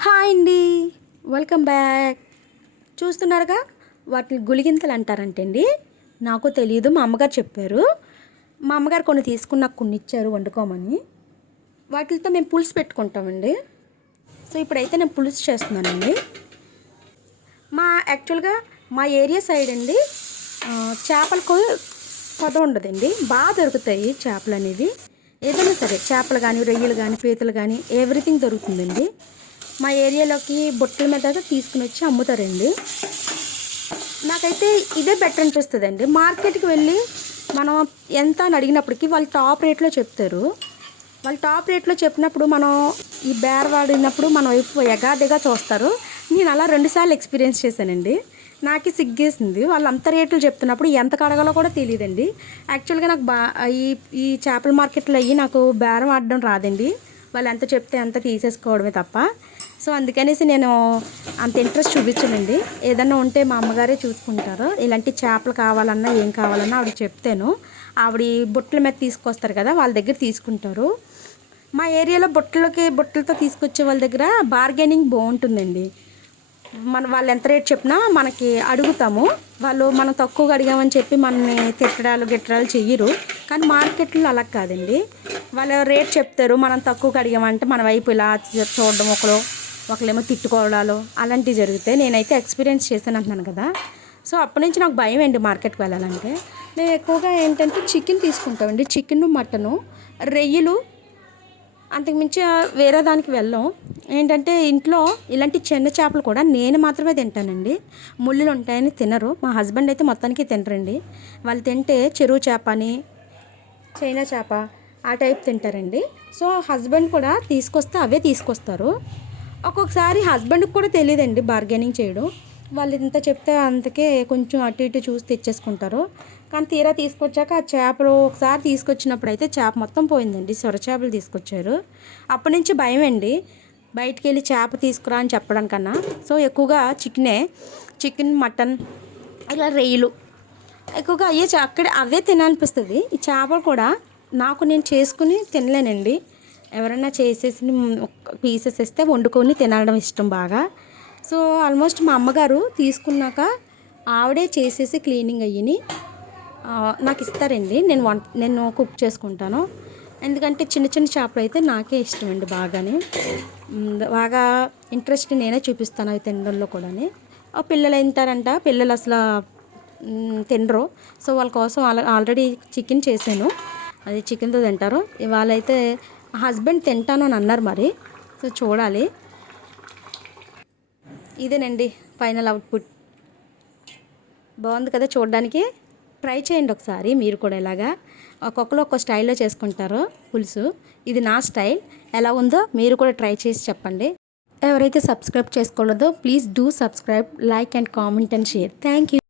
Hi అండి. Welcome back. చూస్తున్నారుగా? వాటిని గులిగింతలు అంటారంటండి. నాకు తెలియదు మా అమ్మగారు చెప్పారు. మా అమ్మగారు కొన్ని తీసుకుని నాకు కొన్ని ఇచ్చారు వండుకోమని. వాటితో మేము పులుసు పెట్టుకుంటామండి. సో ఇప్పుడైతే నేను పులుసు చేస్తున్నానండి. మా యాక్చువల్గా మా ఏరియా సైడ్ అండి చేపలకు కొద ఉండదండి. బాగా దొరుకుతాయి చేపలు అనేవి. ఏదైనా సరే చేపలు కానీ రొయ్యలు కానీ పీతలు కానీ ఎవ్రీథింగ్ దొరుకుతుందండి. మా ఏరియాలోకి బొట్టల మీద తీసుకుని వచ్చి అమ్ముతారండి. నాకైతే ఇదే బెటర్ అనిపిస్తుందండి. మార్కెట్కి వెళ్ళి మనం ఎంత అని అడిగినప్పటికీ వాళ్ళు టాప్ రేట్లో చెప్తారు. వాళ్ళు టాప్ రేట్లో చెప్పినప్పుడు మనం ఈ బేర్ వాడినప్పుడు మన వైపు ఎగాదిగా చూస్తారు. నేను అలా రెండుసార్లు ఎక్స్పీరియన్స్ చేశానండి. నాకే సిగ్గేసింది. వాళ్ళు అంత రేట్లు చెప్తున్నప్పుడు ఎంత కడగాలో కూడా తెలియదండి. యాక్చువల్గా నాకు బా ఈ ఈ చేపల మార్కెట్లో అయ్యి నాకు బేరం ఆడడం రాదండి. వాళ్ళు ఎంత చెప్తే అంత తీసేసుకోవడమే తప్ప. సో అందుకనేసి నేను అంత ఇంట్రెస్ట్ చూపించనండి. ఏదన్నా ఉంటే మా అమ్మగారే చూసుకుంటారు. ఇలాంటి చేపలు కావాలన్నా ఏం కావాలన్నా ఆవిడ చెప్తాను. ఆవిడ బుట్టల మీద తీసుకొస్తారు కదా వాళ్ళ దగ్గర తీసుకుంటారు. మా ఏరియాలో బుట్టలకి బుట్టలతో తీసుకొచ్చే వాళ్ళ దగ్గర బార్గెనింగ్ బాగుంటుందండి. మన వాళ్ళు ఎంత రేట్ చెప్పినా మనకి అడుగుతాము. వాళ్ళు మనం తక్కువగా అడిగామని చెప్పి మనని తిట్టడాలు గిట్టడాలు చెయ్యరు. కానీ మార్కెట్లో అలా కాదండి. వాళ్ళు రేట్ చెప్తారు మనం తక్కువగా అడిగామంటే మన వైపు ఇలా చూడడం ఒకరు ఒకళ్ళేమో తిట్టుకోవడాలు అలాంటివి జరిగితే నేనైతే ఎక్స్పీరియన్స్ చేశాను అంటున్నాను కదా. సో అప్పటి నుంచి నాకు భయం అండి మార్కెట్కి వెళ్ళాలంటే. మేము ఎక్కువగా ఏంటంటే చికెన్ తీసుకుంటామండి. చికెన్ మటను రొయ్యలు అంతకుమించి వేరే దానికి వెళ్ళాం. ఏంటంటే ఇంట్లో ఇలాంటి చిన్న చేపలు కూడా నేను మాత్రమే తింటానండి. ముళ్ళులు ఉంటాయని తినరు. మా హస్బెండ్ అయితే మొత్తానికి తినరండి. వాళ్ళు తింటే చెరువు చేప అని చైనా చేప ఆ టైప్ తింటారండి. సో హస్బెండ్ కూడా తీసుకొస్తే అవే తీసుకొస్తారు. ఒక్కొక్కసారి హస్బెండ్కి కూడా తెలియదండి బార్గెనింగ్ చేయడం. వాళ్ళు ఇంత చెప్తే అందుకే కొంచెం అటు ఇటు చూసి తెచ్చేసుకుంటారు. కానీ తీరా తీసుకొచ్చాక ఆ చేపలు ఒకసారి తీసుకొచ్చినప్పుడు అయితే చేప మొత్తం పోయిందండి. సొర చేపలు తీసుకొచ్చారు. అప్పటి నుంచి భయం అండి. బయటికి వెళ్ళి చేప తీసుకురా అని చెప్పడానికన్నా. సో ఎక్కువగా చికెనే చికెన్ మటన్ ఇలా రొయ్యలు. ఎక్కువగా అయ్యే అక్కడ అవే తినాలనిపిస్తుంది. ఈ చేపలు కూడా నాకు నేను చేసుకుని తినలేనండి. ఎవరైనా చేసేసి పీసెస్ ఇస్తే వండుకొని తినడం ఇష్టం బాగా. సో ఆల్మోస్ట్ మా అమ్మగారు తీసుకున్నాక ఆవిడే చేసేసి క్లీనింగ్ అయ్యి నాకు ఇస్తారండి. నేను వంట నేను కుక్ చేసుకుంటాను. ఎందుకంటే చిన్న చిన్న చేపలు అయితే నాకే ఇష్టం అండి బాగానే బాగా ఇంట్రెస్ట్ నేనే చూపిస్తాను అవి తినడంలో కూడా పిల్లలు తింటారంట? పిల్లలు అసలు తినరు. సో వాళ్ళ కోసం ఆల్రెడీ చికెన్ చేశాను. అది చికెన్తో తింటారు. ఇవాళ అయితే హస్బెండ్ తింటాను అని అన్నారు మరి. సో చూడాలి. ఇదేనండి ఫైనల్ అవుట్పుట్. బాగుంది కదా చూడడానికి. ట్రై చేయండి ఒకసారి మీరు కూడా ఇలాగా. ఒక్కొక్కరు ఒక్కొక్క స్టైల్లో చేసుకుంటారో పులుసు. ఇది నా స్టైల్. ఎలా ఉందో మీరు కూడా ట్రై చేసి చెప్పండి. ఎవరైతే subscribe చేసుకోలేదో please do subscribe like and comment and share. Thank you.